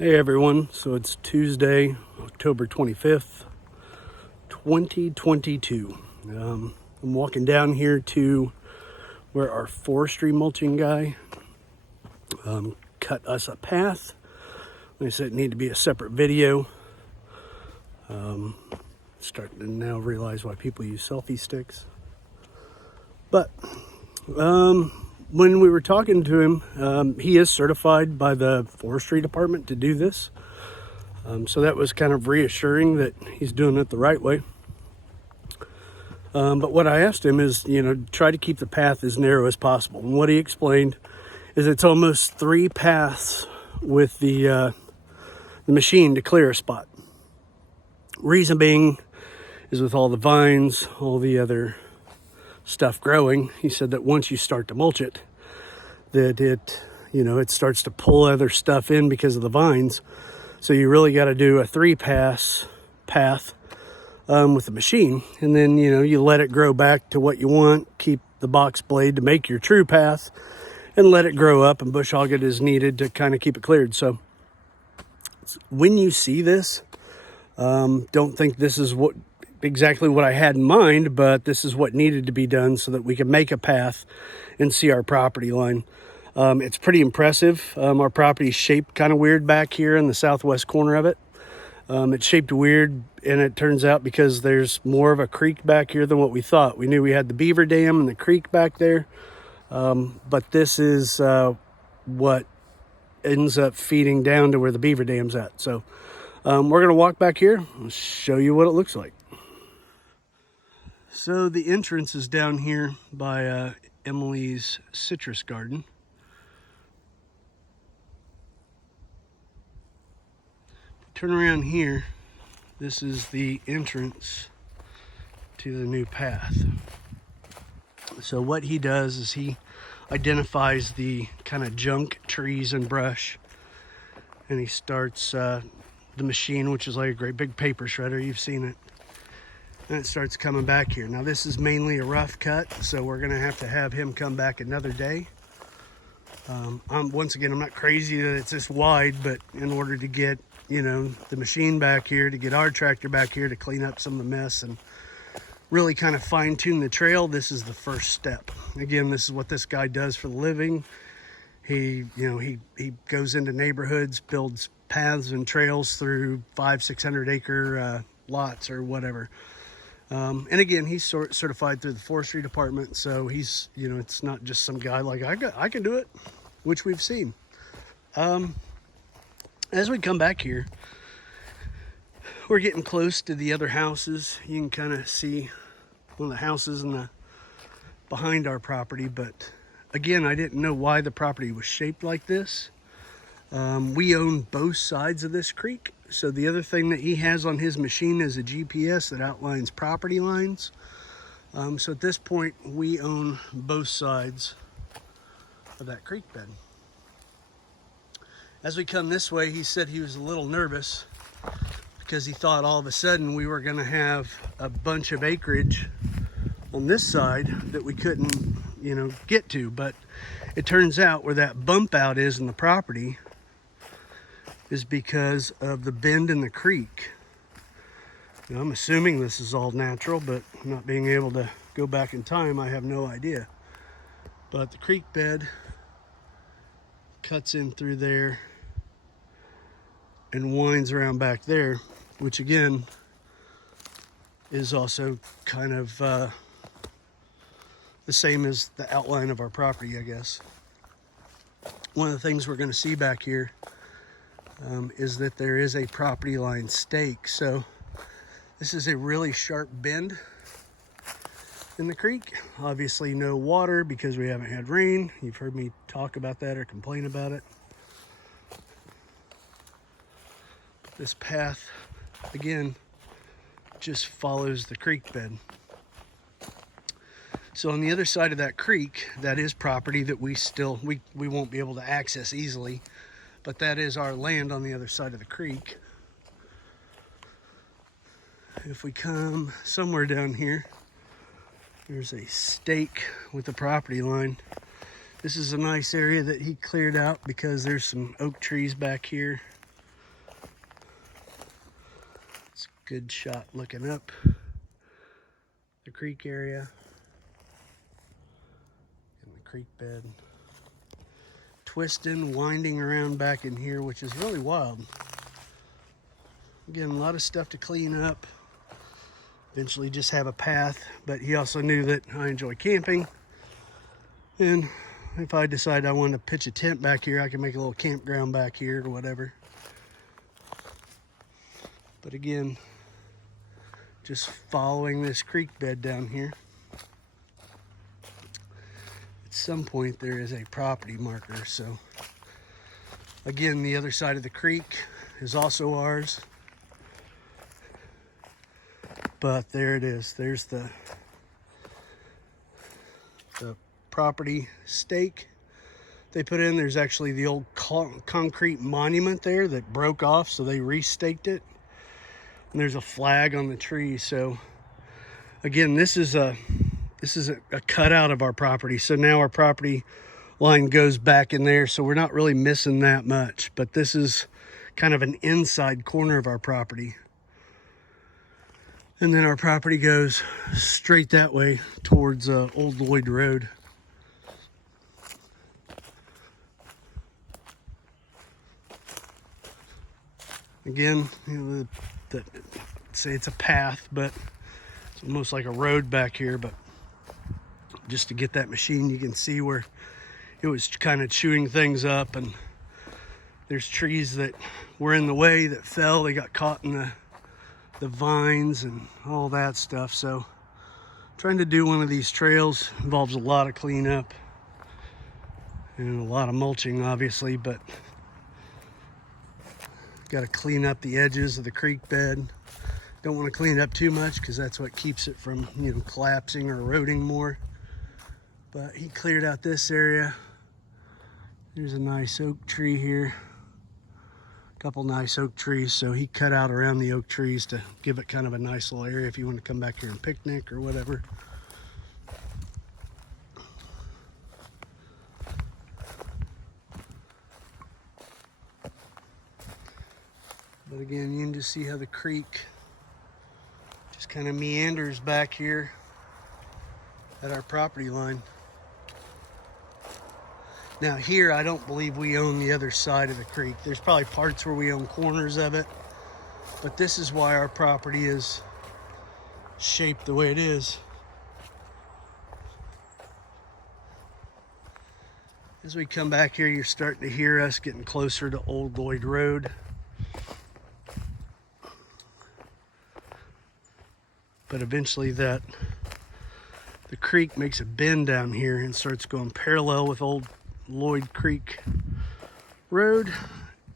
Hey everyone, so it's Tuesday, October 25th, 2022. I'm walking down here to where our forestry mulching guy cut us a path. Like I said, it needed to be a separate video. Starting to now realize why people use selfie sticks. But when we were talking to him, he is certified by the forestry department to do this. So that was kind of reassuring that he's doing it the right way. But what I asked him is, try to keep the path as narrow as possible. And what he explained is it's almost 3 paths with the machine to clear a spot. Reason being is with all the vines, all the other stuff growing, he said that once you start to mulch it, that it starts to pull other stuff in because of the vines. So you really got to do a 3-pass path with the machine, and then you let it grow back to what you want, keep the box blade to make your true path, and let it grow up and bush hog it as needed to kind of keep it cleared. So when you see this, don't think this is exactly what I had in mind, but this is what needed to be done so that we can make a path and see our property line. It's pretty impressive. Our property is shaped kind of weird back here in the southwest corner of it. It's shaped weird, and it turns out because there's more of a creek back here than what we thought. We knew we had the beaver dam and the creek back there, but this is what ends up feeding down to where the beaver dam's at. So we're going to walk back here and show you what it looks like. So the entrance is down here by Emily's citrus garden. Turn around here, this is the entrance to the new path. So what he does is he identifies the kind of junk trees and brush, and he starts the machine, which is like a great big paper shredder, you've seen it, and it starts coming back here. Now this is mainly a rough cut, so we're gonna have to have him come back another day. Once again, I'm not crazy that it's this wide, but in order to get the machine back here, to get our tractor back here to clean up some of the mess and really kind of fine tune the trail, this is the first step. Again, this is what this guy does for the living. He goes into neighborhoods, builds paths and trails through 500-600 acre lots or whatever. And again, he's certified through the forestry department, so he's it's not just some guy like I can do it, which we've seen. As we come back here, we're getting close to the other houses. You can kind of see one of the houses behind our property, but again, I didn't know why the property was shaped like this. We own both sides of this creek, so the other thing that he has on his machine is a GPS that outlines property lines. So at this point, we own both sides of that creek bed. As we come this way, he said he was a little nervous because he thought all of a sudden we were going to have a bunch of acreage on this side that we couldn't, get to. But it turns out where that bump out is in the property is because of the bend in the creek. Now, I'm assuming this is all natural, but not being able to go back in time, I have no idea. But the creek bed cuts in through there and winds around back there, which again is also kind of the same as the outline of our property, I guess. One of the things we're going to see back here is that there is a property line stake. So this is a really sharp bend in the creek. Obviously no water because we haven't had rain. You've heard me talk about that or complain about it. This path, again, just follows the creek bed. So on the other side of that creek, that is property that we won't be able to access easily, but that is our land on the other side of the creek. If we come somewhere down here, there's a stake with the property line. This is a nice area that he cleared out because there's some oak trees back here. Good shot looking up the creek area and the creek bed. Twisting, winding around back in here, which is really wild. Again, a lot of stuff to clean up. Eventually just have a path, but he also knew that I enjoy camping. And if I decide I want to pitch a tent back here, I can make a little campground back here or whatever. But again, just following this creek bed down here. At some point there is a property marker, so again, the other side of the creek is also ours. But there it is. There's the property stake they put in. There's actually the old concrete monument there that broke off, so they restaked it. And there's a flag on the tree. So again, this is a cutout of our property. So now our property line goes back in there, so we're not really missing that much. But this is kind of an inside corner of our property. And then our property goes straight that way towards Old Lloyd Road. Again, you know, say it's a path, but it's almost like a road back here. But just to get that machine, you can see where it was kind of chewing things up, and there's trees that were in the way that fell. They got caught in the vines and all that stuff. So trying to do one of these trails involves a lot of cleanup and a lot of mulching, obviously, but got to clean up the edges of the creek bed. Don't want to clean it up too much because that's what keeps it from, you know, collapsing or eroding more. But he cleared out this area. There's a nice oak tree here. A couple nice oak trees. So he cut out around the oak trees to give it kind of a nice little area if you want to come back here and picnic or whatever. But again, you can just see how the creek just kind of meanders back here at our property line. Now here, I don't believe we own the other side of the creek. There's probably parts where we own corners of it, but this is why our property is shaped the way it is. As we come back here, you're starting to hear us getting closer to Old Lloyd Road. But eventually the creek makes a bend down here and starts going parallel with Old Lloyd Creek Road,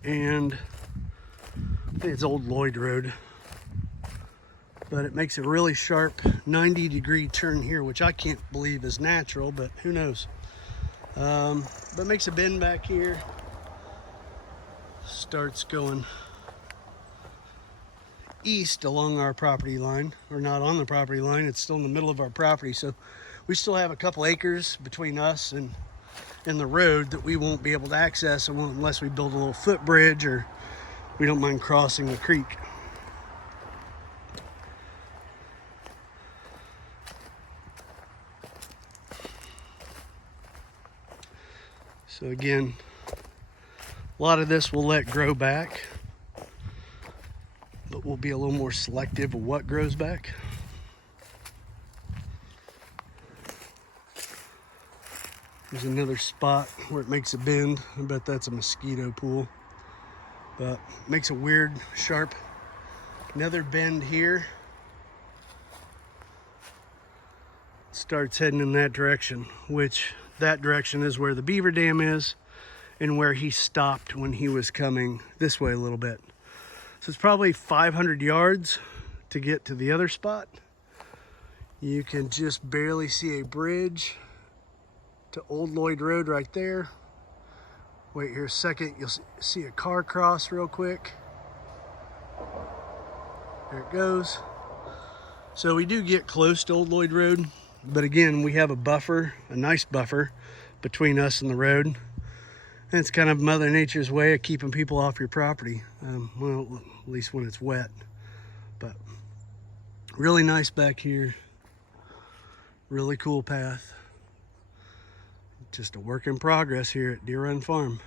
and I think it's Old Lloyd Road. But it makes a really sharp 90-degree turn here, which I can't believe is natural, but who knows. But it makes a bend back here, starts going east along our property line, or not on the property line, it's still in the middle of our property, so we still have a couple acres between us and the road that we won't be able to access unless we build a little footbridge, or we don't mind crossing the creek. So again, a lot of this we'll let grow back, but we'll be a little more selective of what grows back. There's another spot where it makes a bend. I bet that's a mosquito pool, but it makes a weird, sharp, another bend here. Starts heading in that direction, which that direction is where the beaver dam is and where he stopped when he was coming this way a little bit. So it's probably 500 yards to get to the other spot. You can just barely see a bridge to Old Lloyd Road right there. Wait here a second, you'll see a car cross real quick. There it goes. So we do get close to Old Lloyd Road, but again, we have a buffer, a nice buffer between us and the road. And it's kind of Mother Nature's way of keeping people off your property. Well, at least when it's wet. But really nice back here. Really cool path. Just a work in progress here at Deer Run Farm.